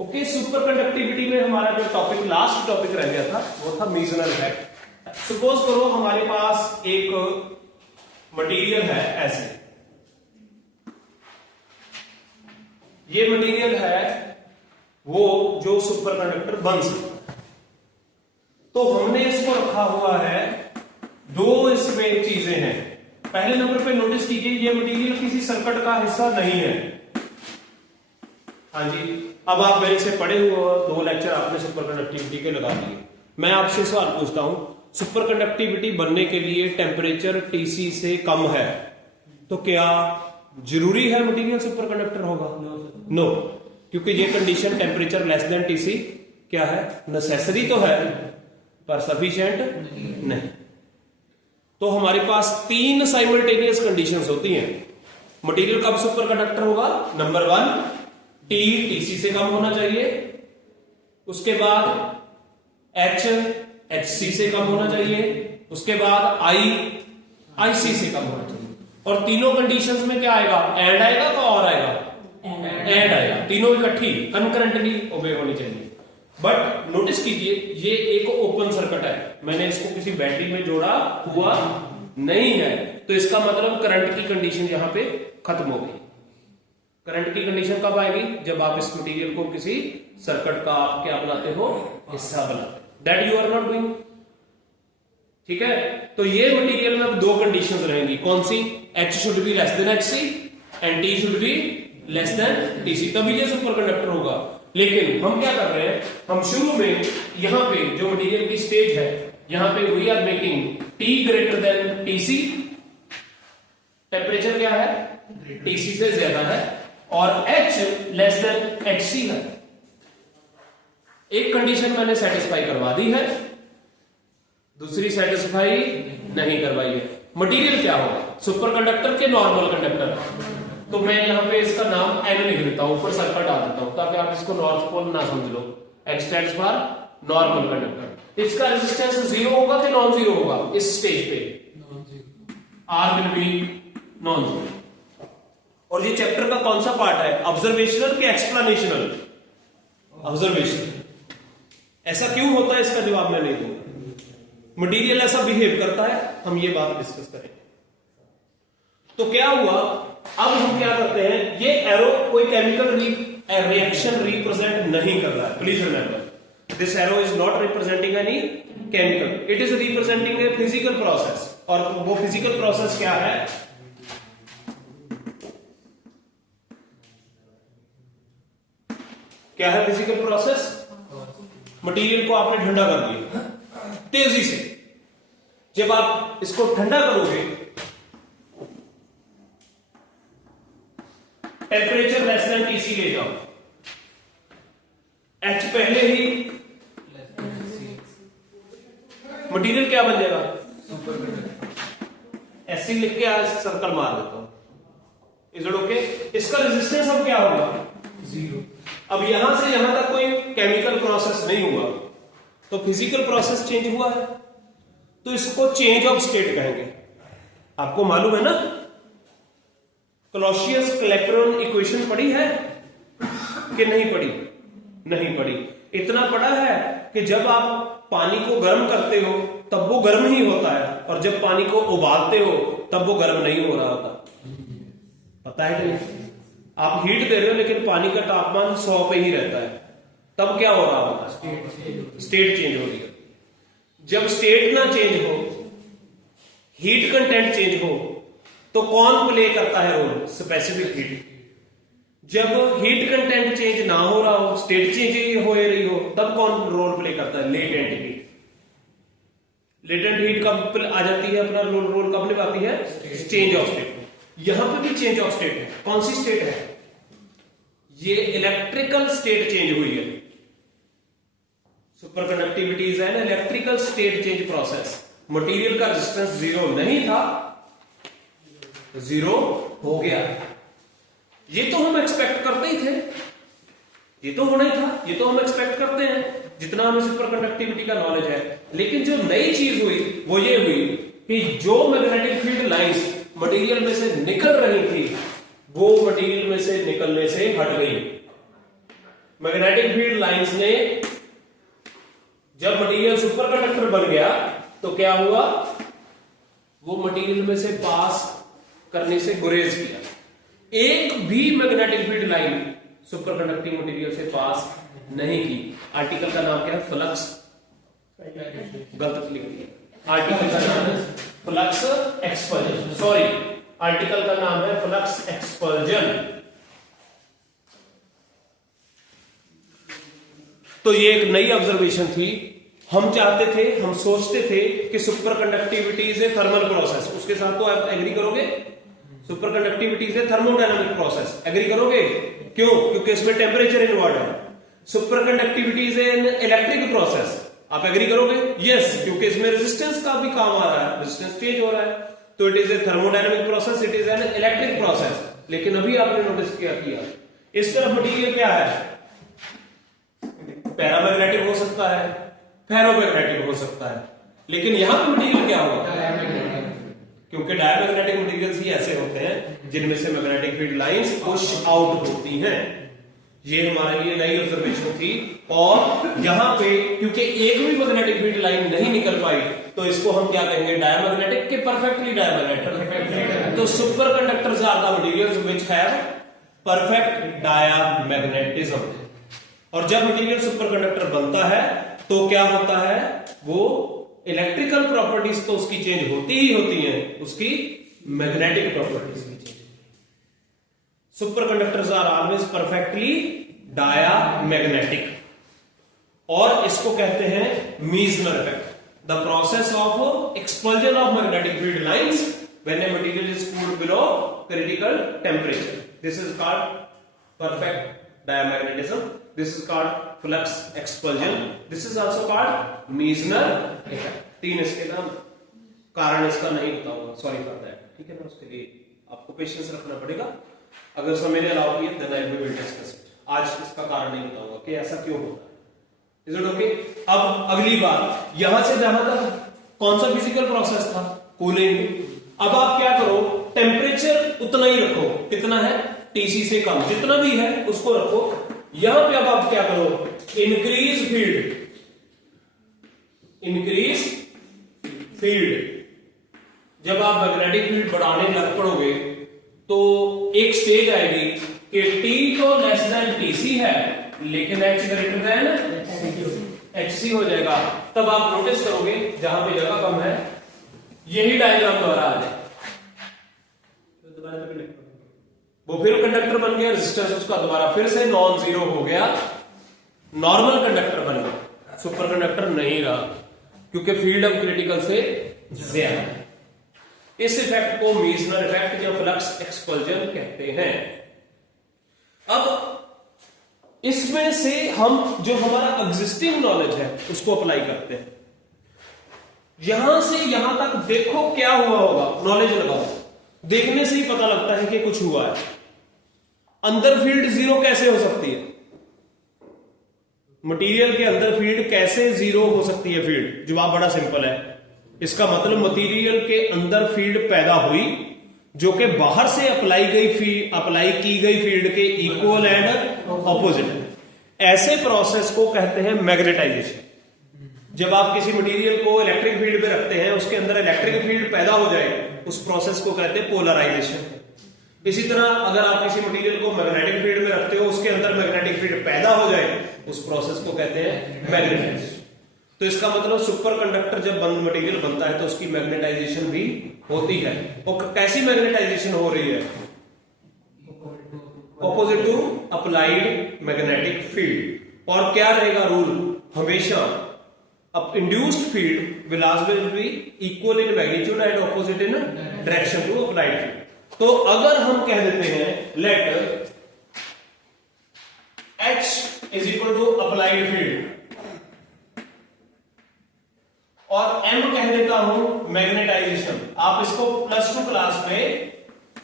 Okay, super conductivity में हमारा जो टॉपिक लास्ट टॉपिक रह गया था वो था मीसनल इफेक्ट। सपोज करो हमारे पास एक मटेरियल है ऐसे, ये मटेरियल है वो जो सुपर कंडक्टर बन सकता है। तो हमने इसको रखा हुआ है, दो इसमें चीजें हैं। पहले नंबर पे नोटिस कीजिए ये मटेरियल किसी सर्किट का हिस्सा नहीं है। हाँ जी, अब आप मेरे से पढ़े हुए 2 लेक्चर आपने सुपर कंडक्टिविटी के लगा दिए। मैं आपसे सवाल पूछता हूं, सुपर कंडक्टिविटी बनने के लिए टेम्परेचर Tc से कम है, तो क्या जरूरी है मटेरियल सुपर कंडक्टर होगा? नो, क्योंकि ये condition temperature less than Tc क्या है, नेसेसरी तो है पर सफिशिएंट नहीं। तो हमारे पास 3 साइमल्टेनियस कंडीशंस होती हैं। मटेरियल कब सुपर कंडक्टर होगा? नंबर 1, T Tc से कम होना चाहिए, उसके बाद H Hc से कम होना चाहिए, उसके बाद I Ic से कम होना चाहिए। और तीनों कंडीशंस में क्या आएगा? एंड आएगा का और आएगा? एंड आएगा। तीनों इकट्ठी कंकरेंटली ओबे होनी चाहिए। बट नोटिस कीजिए ये एक ओपन सर्किट है, मैंने इसको किसी बैटरी में जोड़ा हुआ नहीं है, तो इसका मतलब करंट की कंडीशन यहां पे खत्म हो गई। करंट की कंडीशन कब आएगी? जब आप इस मटेरियल को किसी सर्किट का आप क्या बनाते हो, हिस्सा बनाते हो। That you are not doing. ठीक है, तो ये मटेरियल में अब 2 कंडीशंस रहेंगी। कौन सी? H should be less than Hc and T should be less than Tc, तभी ये सुपर कंडक्टर होगा। लेकिन हम क्या कर रहे हैं, हम शुरू में यहां पे जो मटेरियल की स्टेज है, यहां पे we are making T greater than Tc। Temperature क्या है? Tc से ज्यादा है, और H लेस देन Hc है। एक कंडीशन मैंने सेटिस्फाई करवा दी है, दूसरी सेटिस्फाई नहीं करवाई है। मटेरियल क्या होगा? सुपर कंडक्टर के नॉर्मल कंडक्टर। तो मैं यहां पे इसका नाम N लिख देता हूं, ऊपर सर्कल डाल देता हूं ताकि आप इसको नॉर्थ पोल ना समझ लो। N stands for normal conductor. इसका रेजिस्टेंस 0 होगा कि नॉन जीरो होगा? इस स्टेज पे R will be non zero. और ये चैप्टर का कौन सा पार्ट है? ऑब्जर्वेशनल कि एक्सप्लेनेशनल? ऑब्जर्वेशनल। ऐसा क्यों होता है, इसका जवाब मैं नहीं दूंगा। मटेरियल ऐसा बिहेव करता है, हम ये बात डिस्कस करेंगे। तो क्या हुआ, अब हम क्या करते हैं, ये एरो कोई केमिकल रिएक्शन रिप्रेजेंट नहीं कर रहा है। Please remember this arrow is not representing any chemical, it is representing a physical process. और वो फिजिकल प्रोसेस क्या है? क्या है फिजिकल प्रोसेस? मटेरियल को आपने ठंडा कर दिया तेजी से। जब आप इसको ठंडा करोगे, टेम्परेचर लेस देन Tc ले जाओ, H पहले ही, मटेरियल क्या बन जाएगा? Sc लिख के आज सर्कल मार देता हूं। Is it okay? इसका रेजिस्टेंस अब क्या होगा? 0। अब यहां से यहां तक कोई केमिकल प्रोसेस नहीं हुआ, तो फिजिकल प्रोसेस चेंज हुआ है, तो इसको चेंज ऑफ स्टेट कहेंगे। आपको मालूम है ना, क्लॉसियस क्लैपेरॉन इक्वेशन पढ़ी है कि नहीं पढ़ी? नहीं पढ़ी। इतना पढ़ा है कि जब आप पानी को गर्म करते हो तब वो गर्म ही होता है, और जब पानी को उबालते हो तब वो गर्म नहीं हो रहा होता। पता है कि नहीं? आप हीट दे रहे हो लेकिन पानी का तापमान 100 पे ही रहता है, तब क्या हो रहा होगा? स्टेट चेंज हो रही है। जब स्टेट ना चेंज हो, हीट कंटेंट चेंज हो, तो कौन प्ले करता है रोल? Specific heat. जब हीट कंटेंट चेंज ना हो रहा हो, स्टेट चेंज हो रही हो, तब कौन रोल प्ले करता है? Latent heat. लेटेंट हीट कब आ जाती है, अपना रोल कब निभाती है? Change of state. यहां पे भी चेंज ऑफ स्टेट है। कौन सी स्टेट है? ये इलेक्ट्रिकल स्टेट चेंज हुई है। Super conductivity is an electrical state change process. Material का रेजिस्टेंस 0 नहीं था, 0 हो गया। ये तो हम एक्सपेक्ट करते ही थे, ये तो होना ही था, ये तो हम एक्सपेक्ट करते हैं जितना हमें सुपर कंडक्टिविटी का नॉलेज है। लेकिन जो नई चीज हुई वो ये हुई कि जो मैग्नेटिक फील्ड लाइंस मटेरियल में से निकल रही थी, वो मटेरियल में से निकलने से हट गई। मैग्नेटिक फील्ड लाइंस ने जब मटेरियल सुपर कंडक्टर बन गया तो क्या हुआ, वो मटेरियल में से पास करने से गुरेज किया। एक भी magnetic field line super conducting material से पास नहीं की। आर्टिकल का नाम क्या है, फ्लक्स, गलत लिख दिया। आर्टिकल का नाम है फ्लक्स एक्सपल्जन, सॉरी आर्टिकल का नाम है फ्लक्स एक्सपल्जन। तो ये एक नई ऑब्जर्वेशन थी। हम चाहते थे, हम सोचते थे कि super conductivity is a thermal process, उसके साथ तो आप एग्री करोगे, super conductivity is a thermodynamic process, agree करोगे? क्यों? क्योंकि इसमें टेम्परेचर इन्वॉल्व है। Super conductivity is an electric process, आप एग्री करोगे? यस, क्योंकि इसमें रेजिस्टेंस का भी काम आ रहा है, रेजिस्टेंस चेंज हो रहा है, तो it is a thermodynamic process, it is an electric process. लेकिन अभी आपने नोटिस किया इस तरफ मटेरियल क्या है, पैरामैग्नेटिक हो सकता है, फेरोमैग्नेटिक हो सकता है, लेकिन यहां पे मटेरियल क्या होगा, क्योंकि डायमैग्नेटिक मटेरियल्स ही ऐसे होते हैं जिनमें से magnetic field lines push out होती हैं। ये हमारे लिए नई ऑब्जर्वेशन थी। और यहां पे क्योंकि एक भी मैग्नेटिक फील्ड लाइन नहीं निकल पाई तो इसको हम क्या कहेंगे, डायमैग्नेटिक के परफेक्टली डायमैग्नेटिक। तो super conductors are the materials which have perfect diamagnetism. और जब मटेरियल सुपर कंडक्टर बनता है तो क्या होता है, वो इलेक्ट्रिकल प्रॉपर्टीज तो उसकी चेंज होती ही होती हैं, उसकी मैग्नेटिक प्रॉपर्टीज भी change. Super conductors are always perfectly diamagnetic. और इसको कहते हैं Meissner effect, the process of expulsion of magnetic field lines when a material is cooled below critical temperature. This is called perfect diamagnetism, this is called flux expulsion, this is also called Meissner effect। तीन इसके नाम, कारण इसका नहीं बताऊंगा, sorry for that, ठीक है ना, उसके लिए आपको पेशेंस रखना पड़ेगा। अगर समय ने अलाउ किया then I will discuss it. आज इसका कारण नहीं बताऊंगा कि ऐसा क्यों होता है। Is it okay? अब अगली बात, यहां से जहां तक कौन सा फिजिकल प्रोसेस था, कूलिंग। अब आप क्या करो, टेम्परेचर उतना ही रखो, कितना है, टीसी से कम, जितना भी है उसको रखो। यहां पे अब आप क्या करो, इंक्रीज फील्ड, इंक्रीज फील्ड। जब आप मैग्नेटिक फील्ड बढ़ाने लग पड़ोगे तो एक स्टेज आएगी कि टी तो लेस देन टीसी है लेकिन एच ग्रेटर देन एचसी हो जाएगा। तब आप नोटिस करोगे जहां पे जगह कम है, यही डायग्राम दोबारा आ जाए, वो फिर कंडक्टर बन गया, रेजिस्टेंस उसका दोबारा फिर से नॉन जीरो हो गया, नॉर्मल कंडक्टर बन गया, सुपर कंडक्टर नहीं रहा, क्योंकि फील्ड अब क्रिटिकल से ज्यादा। इस इफेक्ट को मीसनर इफेक्ट या फ्लक्स एक्सपल्जन कहते हैं। अब इसमें से हम जो हमारा एग्जिस्टिंग नॉलेज है उसको अप्लाई करते हैं। यहां से यहां तक देखो क्या हुआ होगा, नॉलेज लगाओ, देखने से ही पता लगता है कि कुछ हुआ है। अंदर फील्ड जीरो कैसे हो सकती है, मटेरियल के अंदर फील्ड कैसे जीरो हो सकती है? फील्ड, जवाब बड़ा सिंपल है। इसका मतलब मटेरियल के अंदर फील्ड पैदा हुई जो कि बाहर से अप्लाई की गई फील्ड के इक्वल एंड ऑपोजिट है। ऐसे प्रोसेस को कहते हैं मैग्नेटाइजेशन। जब आप किसी मटेरियल को इलेक्ट्रिक फील्ड में रखते हैं, उसके अंदर इलेक्ट्रिक फील्ड पैदा हो जाए, उस प्रोसेस को कहते हैं पोलराइजेशन। इसी तरह अगर आप किसी मटेरियल को मैग्नेटिक फील्ड में रखते हो, उसके अंदर मैग्नेटिक फील्ड पैदा हो जाए, उस प्रोसेस को कहते हैं मैग्नेटाइजेशन। तो इसका मतलब सुपर कंडक्टर जब मटेरियल बनता है तो उसकी मैग्नेटाइजेशन भी होती है। और कैसी मैग्नेटाइजेशन हो रही है? Opposite to applied magnetic field. और क्या रहेगा रूल हमेशा? अब induced field will always be equal in magnitude and opposite in direction to applied field. तो अगर हम कह देते हैं let H is equal to applied field और M कह देता हूं मैग्नेटाइजेशन। आप इसको +2 क्लास में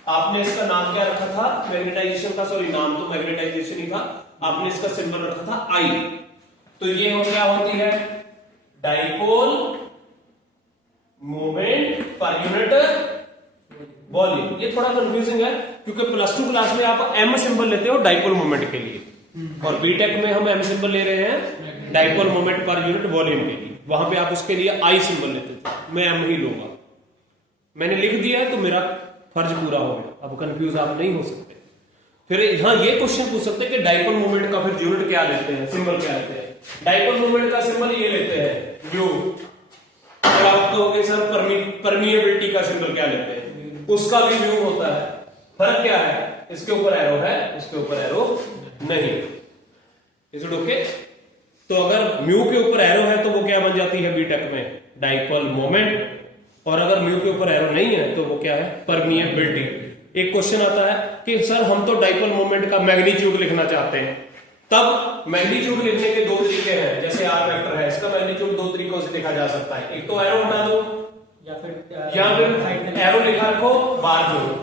आपने इसका नाम क्या रखा था? मैग्नेटाइजेशन का, सॉरी नाम तो मैग्नेटाइजेशन ही था, आपने इसका सिंबल रखा था I। तो ये क्या होती है? Dipole moment per unit volume. ये थोड़ा कंफ्यूजिंग है क्योंकि +2 क्लास में आप M सिंबल लेते हो डाइपोल मोमेंट के लिए, और बीटेक में हम एम सिंबल ले रहे हैं dipole moment per unit volume के लिए। वहां पे आप उसके लिए आई सिंबल लेते थे, मैं एम ही लूंगा। मैंने लिख दिया है तो मेरा फर्ज पूरा हो गया, अब कंफ्यूज आप नहीं हो सकते। फिर यहाँ ये क्वेश्चन पूछ सकते हैं कि डाइपोल मोमेंट का फिर यूनिट क्या लेते हैं, सिंबल क्या लेते हैं। डाइपोल मोमेंट का सिंबल ये लेते हैं म्यू। और आप कहोगे सर परमिएबिलिटी का सिंबल क्या लेते हैं, उसका भी म्यू होता है। फर्क क्या है, इसके ऊपर एरो है, इसके ऊपर एरो नहीं। Is it okay? तो अगर म्यू के ऊपर एरो है तो वो क्या बन जाती है बीटेक में, डाइपोल मोमेंट। और अगर म्यू के ऊपर एरो नहीं है तो वो क्या है, परमिएबिलिटी। एक क्वेश्चन आता है कि सर हम तो डाइपोल मोमेंट का मैग्नीट्यूड लिखना चाहते हैं, तब मैग्नीट्यूड लिखने के दो तरीके हैं। जैसे आर वेक्टर है, इसका मैग्नीट्यूड दो तरीकों से लिखा जा सकता है, एक तो एरो हटा दो या फिर एरो लिखा रखो बार जोड़ो।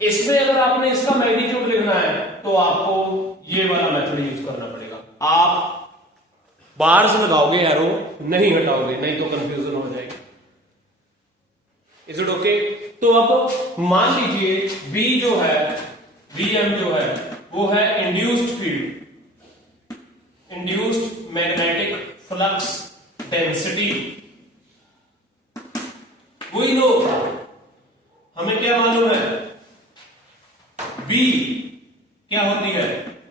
इसमें अगर आपने इसका मैग्नीट्यूड लिखना है तो आपको ये वाला मेथड यूज करना पड़ेगा। आप बार्स लगाओगे, एरो नहीं हटाओगे, नहीं तो कंफ्यूजन हो जाएगी। Is it okay? तो अब मान लीजिए बी जो है, बीएम जो है वो है induced field, induced magnetic flux density. वही लो, हमें क्या मालूम है, बी क्या होती है,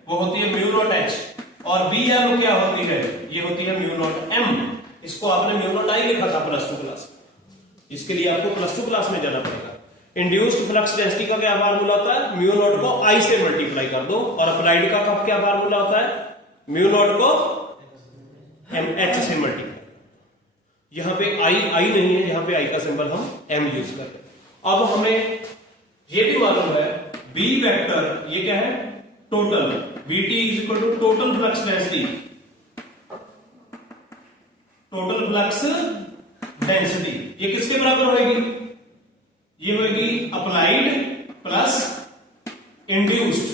वो होती है म्यू नॉट एच, और बी एम क्या होती है, ये होती है म्यू नॉट एम। इसको आपने म्यू नॉट आई लिखा था प्लस टू क्लास, इसके लिए आपको प्लस टू क्लास में जाना पड़ेगा। इंड्यूस्ड फ्लक्स डेंसिटी का क्या फार्मूला होता है, म्यू नॉट को आई से मल्टीप्लाई कर दो, और अप्लाइड का कब क्या फार्मूला होता है, म्यू नॉट को एम एच से मल्टीप्लाई। यहां पे आई नहीं है, यहां पे आई का सिंबल हम एम यूज करते हैं। अब हमें ये भी मालूम है बी वेक्टर ये क्या है, total, BT is equal to total flux density, total flux density ये किसके बराबर होगी, ये होगी applied plus induced.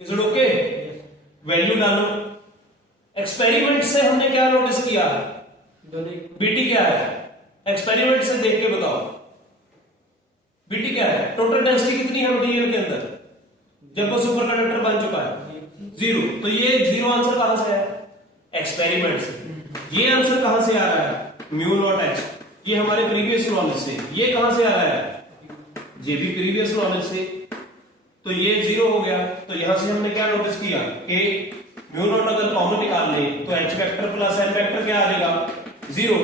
Is it okay? Value डालो। एक्सपेरिमेंट से हमने क्या नोटिस किया, बीटी क्या है, एक्सपेरिमेंट से देख के बताओ बीटी क्या है। टोटल डेंसिटी कितनी है मटेरियल के अंदर जब वो सुपर कंडक्टर बन चुका है, 0। तो ये 0 आंसर कहां से है, एक्सपेरिमेंट से। ये आंसर कहां से आ रहा है, म्यू नॉट एच, ये हमारे प्रीवियस नॉलेज से। ये कहां से आ रहा है, ये भी प्रीवियस नॉलेज से। तो ये 0 हो गया। तो यहां से हमने क्या नोटिस किया कि म्यू नॉट अगर कॉमन निकाल ले तो H vector plus M vector क्या आ जाएगा, 0।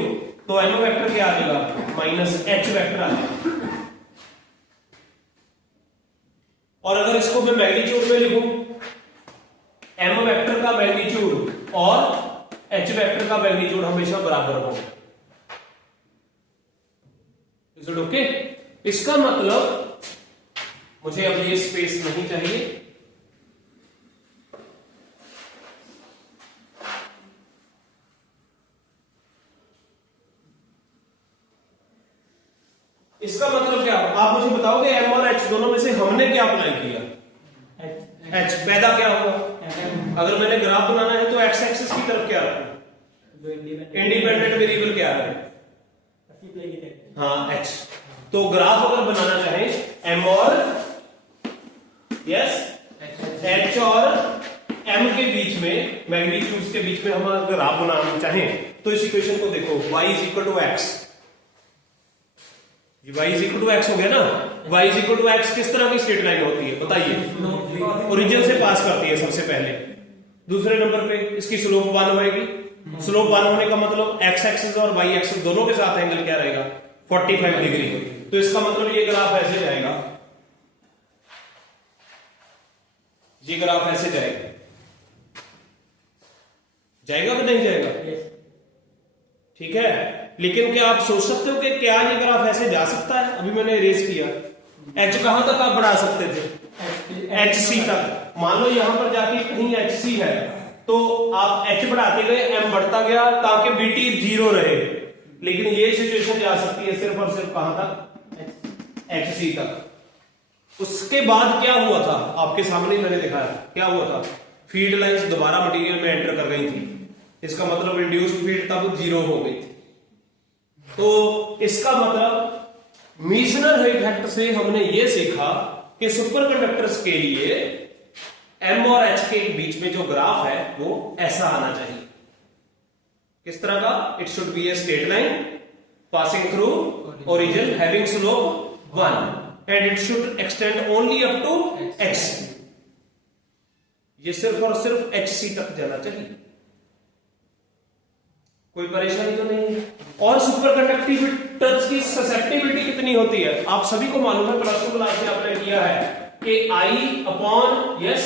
तो एम वेक्टर क्या आ जाएगा, माइनस एच वेक्टर आ जाएगा। और अगर इसको मैं मैग्नीट्यूड में लिखूं, एम वेक्टर का मैग्नीट्यूड और एच वेक्टर का मैग्नीट्यूड हमेशा बराबर होगा। Is it okay? इसका मतलब मुझे अब ये स्पेस नहीं चाहिए, इसका मतलब क्या, आप मुझे बताओगे एम और एच दोनों में से हमने क्या अप्लाई किया, एच पैदा क्या होगा। अगर मैंने ग्राफ बनाना है तो एक्स एक्सिस की तरफ क्या रखूं, इंडिपेंडेंट वेरिएबल क्या है, हाँ एच। तो ग्राफ अगर बनाना चाहे एम और यस एच और एम के बीच में, मैग्नीट्यूड्स के बीच में हम अगर ग्राफ बनाना चाहें तो इस इक्वेशन को देखो, y is equal to x, y is equal to x हो गया ना। y is equal to x किस तरह की स्ट्रेट लाइन होती है बताइए, ओरिजिन से पास करती है सबसे पहले। दूसरे नंबर पे इसकी स्लोप 1 होगी। स्लोप 1 होने का मतलब x एक्सिस और y एक्सिस दोनों के साथ एंगल क्या रहेगा, 45 डिग्री। तो इसका मतलब ये ग्राफ ऐसे जाएगा, ये ग्राफ ऐसे जाएगा, जाएगा कि नहीं जाएगा, ठीक है। लेकिन क्या आप सोच सकते हो कि क्या ये ग्राफ ऐसे जा सकता है, अभी मैंने इरेज किया, एच कहां तक आप बढ़ा सकते थे, एच सी तक। मान लो यहां पर जाके कहीं एच सी है तो आप एच बढ़ाते गए, एम बढ़ता गया ताकि बीटी 0 रहे। लेकिन ये सिचुएशन जा सकती है सिर्फ और सिर्फ कहां तक, एच सी तक। उसके बाद क्या हुआ था आपके सामने मैंने दिखाया, क्या हुआ था, फील्ड लाइंस दोबारा मटेरियल में एंटर कर गई थी। इसका मतलब इंड्यूस्ड फील्ड तब 0 हो गई थी। तो इसका मतलब मीसनर इफेक्ट से हमने ये सीखा कि सुपर कंडक्टर्स के लिए M और H के बीच में जो ग्राफ है वो ऐसा आना चाहिए। किस तरह का? It should be a straight line passing through origin having slope 1 and it should extend only up to x। ये सिर्फ और सिर्फ HC तक जाना चाहिए, कोई परेशानी तो नहीं है। और सुपर कंडक्टिविटी की ससेप्टिबिलिटी कितनी होती है आप सभी को मालूम है, प्लस 2 क्लास में आपने किया है कि I upon yes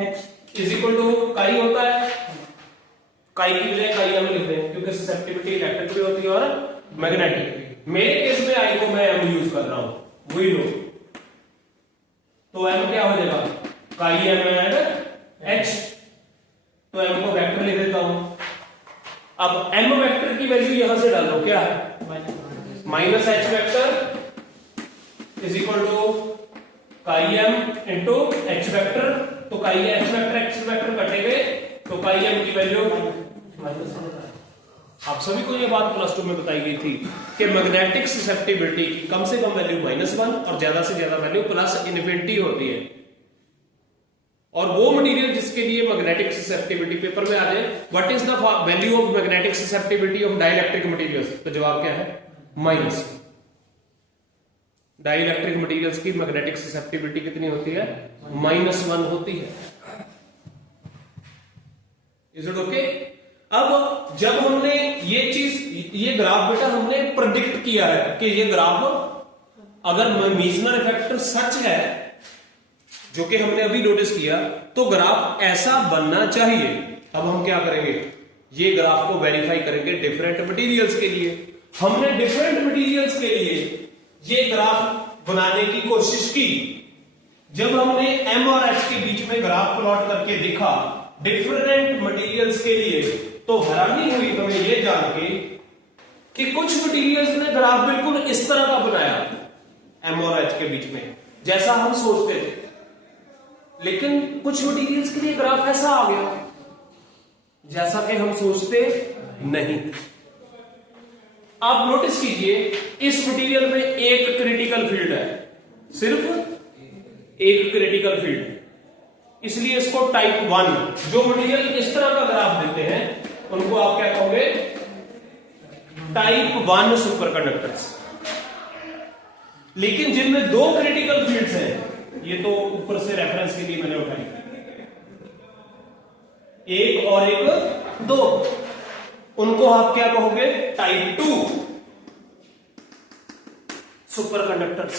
H is equal to chi होता है। काई की बजाय काई हम लिखते हैं क्योंकि ससेप्टिबिलिटी इलेक्ट्रिक भी होती है और मैग्नेटिक। मेरे केस में I को मैं M यूज कर रहा हूं, वही लो, तो M क्या हो जाएगा? काई M एंड H। तो M को वेक्टर लिख देता हूं। अब M वेक्टर की वैल्यू यहां से डालो, क्या है? Minus H vector is equal to chi M into H vector. तो chi H vector H vector कटेंगे तो काई M की वैल्यू माइनस। आप सभी को यह बात प्लस 2 में बताई गई थी कि मैग्नेटिक ससेप्टिबिलिटी की कम से कम वैल्यू -1 और ज्यादा से ज्यादा वैल्यू प्लस इन्फिनिटी होती है। और वो मटेरियल जिसके लिए मैग्नेटिक ससेप्टिबिलिटी पेपर में आ जाए, what is the value of magnetic susceptibility of dielectric materials? तो जवाब क्या है? -1। डाइलेक्ट्रिक मटेरियल्स की मैग्नेटिक ससेप्टिबिलिटी कितनी होती है? -1 होती है। Is it okay? अब जब हमने ये ग्राफ बेटा हमने प्रेडिक्ट किया है कि ये ग्राफ अगर मीजनर फैक्टर सच है, जो कि हमने अभी नोटिस किया, तो ग्राफ ऐसा बनना चाहिए। अब हम क्या करेंगे? ये ग्राफ को वेरीफाई करेंगे डिफरेंट मटेरियल्स के लिए। हमने डिफरेंट मटेरियल्स के लिए ये ग्राफ बनाने की कोशिश की। जब हमने M और H के बीच में ग्राफ प्लॉट करके देखा डिफरेंट मटेरियल्स के लिए, तो हैरानी हुई हमें ये जान के कि कुछ मटेरियल्स ने ग्राफ बिल्कुल इस तरह का बनाया M और H के बीच में, जैसा हम सोचते थे। लेकिन कुछ मटेरियल्स के लिए ग्राफ ऐसा आ गया जैसा कि हम सोचते नहीं। आप नोटिस कीजिए, इस मटेरियल में एक क्रिटिकल फील्ड है, सिर्फ एक क्रिटिकल फील्ड, इसलिए इसको टाइप 1। जो मटेरियल इस तरह का ग्राफ देते हैं उनको आप क्या कहोगे? Type 1 super conductors. लेकिन जिनमें 2 क्रिटिकल फील्ड्स हैं, ये तो ऊपर से रेफरेंस के लिए मैंने उठाई, एक और एक 2, उनको आप क्या कहोगे? Type 2 super conductors.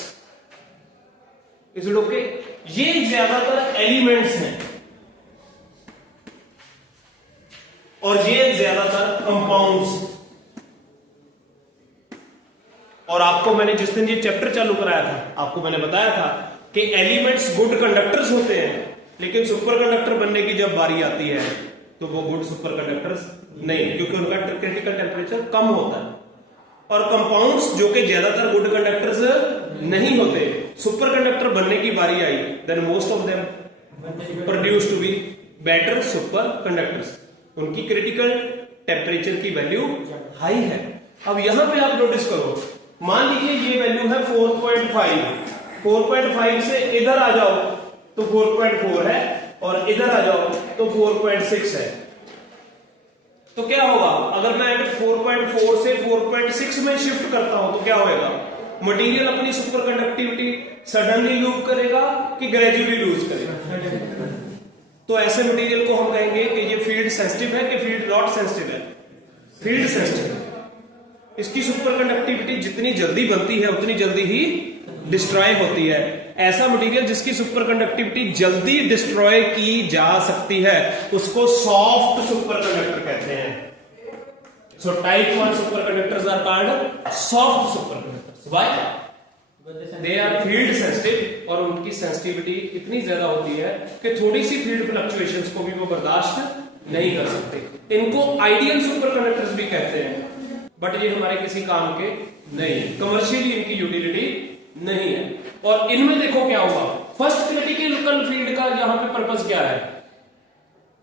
Is it okay? ये ज्यादातर एलिमेंट्स हैं और ये ज्यादातर कंपाउंड्स। और आपको मैंने जिस दिन ये चैप्टर चालू कराया था, आपको मैंने बताया था कि एलिमेंट्स गुड कंडक्टर्स होते हैं, लेकिन सुपर कंडक्टर बनने की जब बारी आती है तो वो गुड सुपर कंडक्टर्स नहीं, क्योंकि उनका क्रिटिकल टेम्परेचर कम होता है। और कंपाउंड्स जो कि ज्यादातर गुड कंडक्टर्स नहीं होते, सुपर कंडक्टर बनने की बारी आई, then most of them produce to be better super conductors. उनकी क्रिटिकल टेम्परेचर की वैल्यू हाई है। अब यहां पे आप नोटिस करो, मान लीजिए ये वैल्यू है 4.5, 4.5 से इधर आ जाओ तो 4.4 है, और इधर आ जाओ तो 4.6 है। तो क्या होगा? अगर मैं 4.4 से 4.6 में शिफ्ट करता हूं तो क्या होएगा? मटेरियल अपनी सुपर कंडक्टिविटी सडनली लूज करेगा कि ग्रेजुअली लूज करेगा? तो ऐसे मटेरियल को हम कहेंगे कि ये फील्ड सेंसिटिव है कि फील्ड नॉट सेंसिटिव है? फील्ड सेंसिटिव है। इसकी सुपर कंडक्टिविटी जितनी जल्दी बनती है उतनी जल्दी ही डिस्ट्रॉय होती है। ऐसा मटेरियल जिसकी सुपर कंडक्टिविटी जल्दी डिस्ट्रॉय की जा सकती है उसको सॉफ्ट सुपर कंडक्टर कहते हैं। So type 1 super conductors are called soft super conductors. Why? They are field sensitive, और उनकी सेंसिटिविटी इतनी ज्यादा होती है कि थोड़ी सी फील्ड फ्लक्चुएशंस को भी वो बर्दाश्त नहीं कर सकते। इनको आइडियल सुपर कंडक्टर्स भी कहते हैं, बट ये हमारे किसी काम के नहीं, कमर्शियली इनकी यूटिलिटी नहीं है। और इनमें देखो क्या होगा, फर्स्ट क्रिटिकल फील्ड का यहां पे पर्पस क्या है?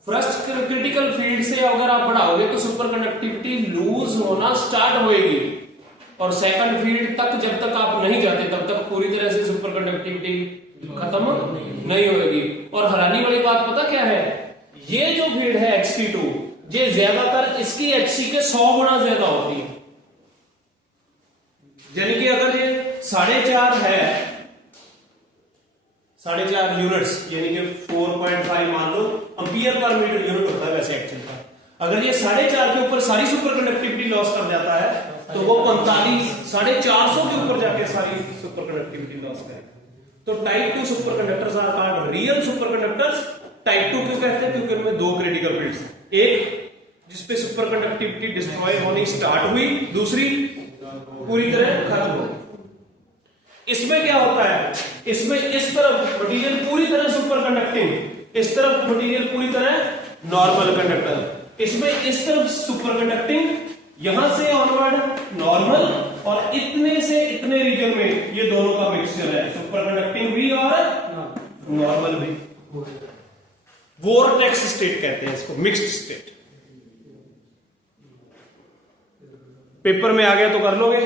फर्स्ट क्रिटिकल फील्ड से अगर आप बढ़ाओगे तो सुपर कंडक्टिविटी लूज होना स्टार्ट होएगी, और सेकंड फील्ड तक जब तक आप नहीं जाते तब तक पूरी तरह से सुपर कंडक्टिविटी खत्म नहीं होगी। और हैरानी वाली बात पता क्या है, ये जो भीड़ है Hc2 ये ज्यादातर इसकी Hc के 100 गुना ज्यादा होती है। यानी कि अगर ये 4.5 है, 4.5 यूनिट्स यानी कि 4.5 मान लो एम्पियर पर मीटर यूनिट होता है वैसे एक्चुअल का। अगर ये 4.5 के ऊपर सारी सुपर कंडक्टिविटी लॉस कर जाता है तो वो 45 450 के ऊपर जाके सारी सुपर कंडक्टिविटी लॉस करेगा। तो type 2 super conductors are called real super conductors. Type 2 क्यों कहते हैं? क्योंकि उनमें दो क्रिटिकल फील्ड्स, एक जिसपे सुपर कंडक्टिविटी डिस्ट्रॉय होनी स्टार्ट हुई, दूसरी पूरी तरह खत्म हो। इसमें क्या होता है, इसमें इस तरफ मटेरियल पूरी तरह सुपर कंडक्टिंग, इस तरफ मटेरियल पूरी तरह नॉर्मल कंडक्टर, इसमें इस तरफ सुपर कंडक्टिंग, यहां से ऑनवर्ड नॉर्मल, और इतने से इतने रीजन में ये दोनों का मिक्सचर है, सुपर कंडक्टिंग भी और नॉर्मल भी। वोर्टेक्स स्टेट कहते हैं इसको, मिक्स्ड स्टेट। पेपर में आ गया तो कर लोगे।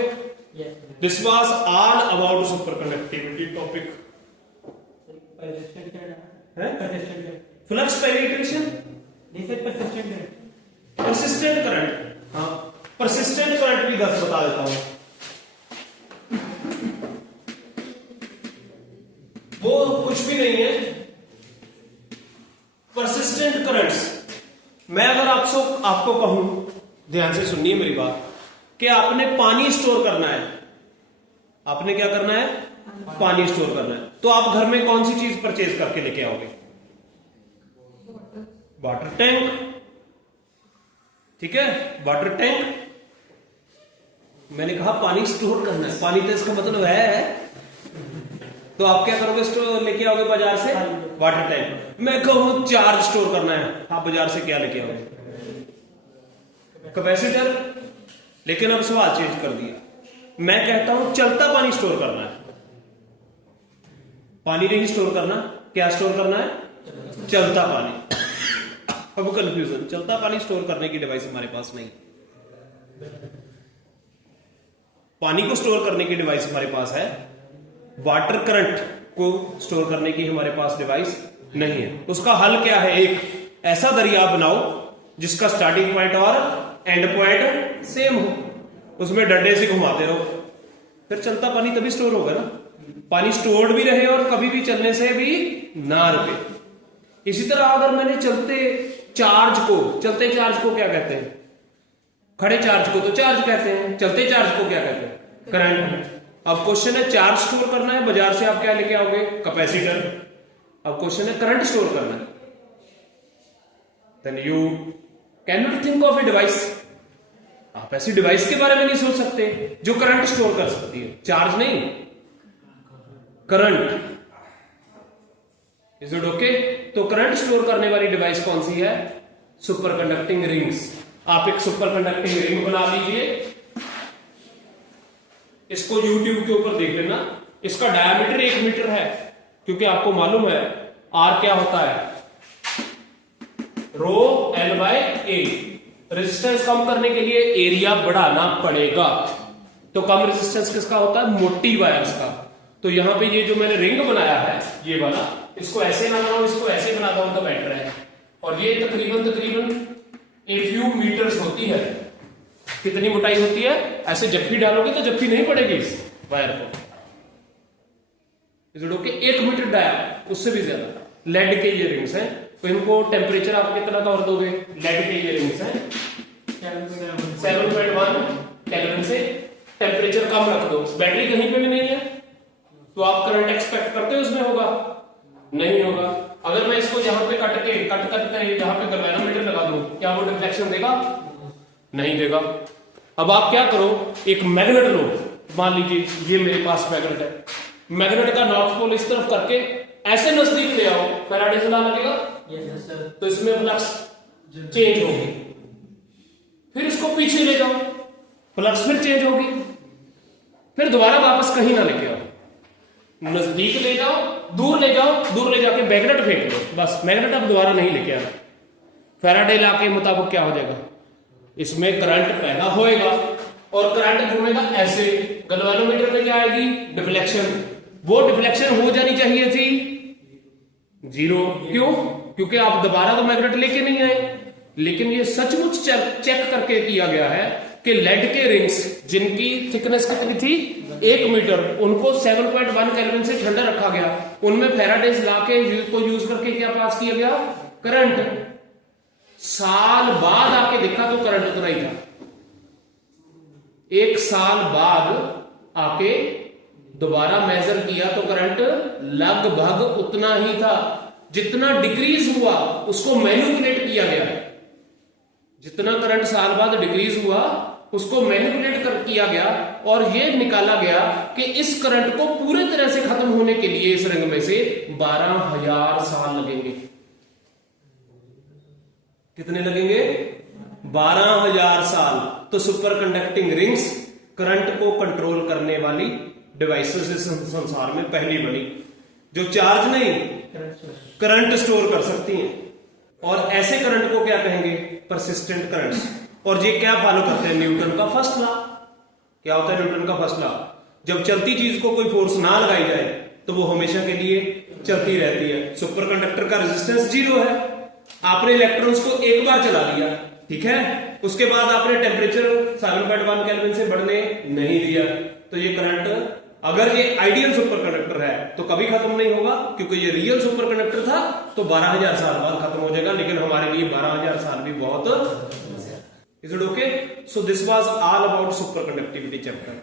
This was all about super conductivity topic. Flux penetration, persistent current, हाँ परसिस्टेंट करंट भी 10 बता देता हूं। वो कुछ भी नहीं है, परसिस्टेंट करंट्स। मैं अगर आपको कहूं, ध्यान से सुनिए मेरी बात, कि आपने पानी स्टोर करना है, आपने क्या करना है, पानी स्टोर करना है, तो आप घर में कौन सी चीज परचेज करके लेके आओगे? वाटर टैंक, ठीक है, वाटर टैंक। मैंने कहा पानी स्टोर करना है, पानी तो इसका मतलब है, तो आप क्या करोगे, स्टोर लेके आओगे बाजार से वाटर टैंक। मैं कहूं चार्ज स्टोर करना है, आप बाजार से क्या लेके आओगे? कैपेसिटर। लेकिन अब सवाल चेंज कर दिया, मैं कहता हूं चलता पानी स्टोर करना है। पानी नहीं स्टोर करना, क्या स्टोर करना है? चलता पानी। अब कंफ्यूजन, चलता पानी स्टोर करने की डिवाइस हमारे पास नहीं, पानी को स्टोर करने की डिवाइस हमारे पास है, वाटर करंट को स्टोर करने की हमारे पास डिवाइस नहीं है। उसका हल क्या है? एक ऐसा दरिया बनाओ जिसका स्टार्टिंग पॉइंट और एंड पॉइंट सेम हो, उसमें डंडे से घुमाते रहो, फिर चलता पानी तभी स्टोर होगा ना। पानी स्टोर्ड भी रहे और कभी भी चलने से भी ना रुके। इसी तरह अगर मैंने चलते चार्ज को क्या कहते हैं? खड़े चार्ज को तो चार्ज कहते हैं, चलते चार्ज को क्या कहते हैं? करंट। अब क्वेश्चन है चार्ज स्टोर करना है, बाजार से आप क्या लेके आओगे? कैपेसिटर। अब क्वेश्चन है करंट स्टोर करना है, then you can not think of a device. आप ऐसी डिवाइस के बारे में नहीं सोच सकते जो करंट स्टोर कर सकती है, चार्ज नहीं, करंट। Is it okay? तो करंट स्टोर करने वाली डिवाइस कौन सी है? Super conducting rings. आप एक सुपर कंडक्टिंग रिंग बना लीजिए, इसको YouTube के ऊपर देख लेना, इसका डायमीटर 1 मीटर है, क्योंकि आपको मालूम है R क्या होता है, रो L/A। रेजिस्टेंस कम करने के लिए एरिया बढ़ाना पड़ेगा, तो कम रेजिस्टेंस किसका होता है? मोटी वायर्स का। तो यहां पे ये जो मैंने रिंग बनाया है ये वाला, इसको ऐसे ना बनाऊं, इसको ऐसे बनाता हूं तो बेटर है। और ये तकरीबन ए फ्यू मीटर्स होती है। कितनी मोटाई होती है? ऐसे जप्फी डालोगे तो जप्फी नहीं पड़ेगी इस वायर को। ओके, 1 मीटर डाया, उससे भी ज्यादा। लेड के ये रिंग्स हैं, तो इनको टेम्परेचर आप कितना कवर दोगे? लेड के ये रिंग्स हैं 7.1 केल्विन से टेम्परेचर कम रख दो। बैटरी कहीं पे भी नहीं है, तो आप करंट एक्सपेक्ट करते हो उसमें होगा? नहीं होगा। अगर मैं इसको यहां पे कट के यहां पे गैल्वेनोमीटर लगा दूं, क्या वो डिफ्लेक्शन देगा? नहीं देगा। अब आप क्या करो, एक मैग्नेट लो, मान लीजिए ये मेरे पास मैग्नेट है, मैग्नेट का नॉर्थ पोल इस तरफ करके ऐसे नजदीक ले आओ, फैराडे से ला लगेगा, तो इसमें फ्लक्स चेंज होगी। फिर इसको पीछे ले जाओ, फ्लक्स फिर चेंज होगी, फिर दोबारा वापस कहीं ना लेके आओ, नजदीक ले जाओ, दूर ले जाओ, दूर ले जाके मैग्नेट फेंक दो, बस मैग्नेट अब दोबारा नहीं लेके आना। फैराडे लॉ के मुताबिक क्या हो जाएगा? इसमें करंट पैदा होएगा और करंट घूमेगा ऐसे। गैल्वेनोमीटर में क्या आएगी? डिफ्लेक्शन। वो डिफ्लेक्शन हो जानी चाहिए थी 0। क्यों? क्योंकि आप दोबारा तो मैग्नेट लेके नहीं आए। लेकिन ये सचमुच चेक करके किया गया है कि लेड के रिंग्स जिनकी थिकनेस कितनी थी 1 मीटर, उनको 7.1 केल्विन से ठंडा रखा गया। उनमें फैराडेज लॉ के को यूज करके क्या पास किया गया? करंट। साल बाद आके देखा तो करंट उतना ही था। 1 साल बाद आके दोबारा मेजर किया तो करंट लगभग उतना ही था। जितना डिक्रीज हुआ उसको मैनिपुलेट किया गया है। जितना करंट साल बाद डिक्रीज हुआ उसको मैनिपुलेट किया गया और यह निकाला गया कि इस करंट को पूरे तरह से खत्म होने के लिए इस रिंग में से 12,000 साल लगेंगे। कितने लगेंगे? 12,000 साल। तो सुपर कंडक्टिंग रिंग्स करंट को कंट्रोल करने वाली डिवाइसेस इस संसार में पहली बनी, जो चार्ज नहीं करंट स्टोर कर सकती हैं। और ऐसे करंट को क्या कहेंगे? Persistent currents. और ये क्या फॉलो करते हैं? न्यूटन का फर्स्ट लॉ। क्या होता है न्यूटन का फर्स्ट लॉ? जब चलती चीज को कोई फोर्स ना लगाई जाए तो वो हमेशा के लिए चलती रहती है। सुपर कंडक्टर का रेजिस्टेंस 0 है। आपने इलेक्ट्रॉन्स को एक बार चला दिया, ठीक है, उसके बाद आपने टेम्परेचर 7.1 केल्विन से बढ़ने नहीं दिया, तो ये करंट, अगर ये आइडियल सुपर कंडक्टर है तो कभी खत्म नहीं होगा, क्योंकि ये रियल सुपर कंडक्टर था तो 12,000 साल बाद खत्म हो जाएगा। लेकिन हमारे लिए 12,000 साल भी बहुत। Is it okay? So this was all about superconductivity chapter.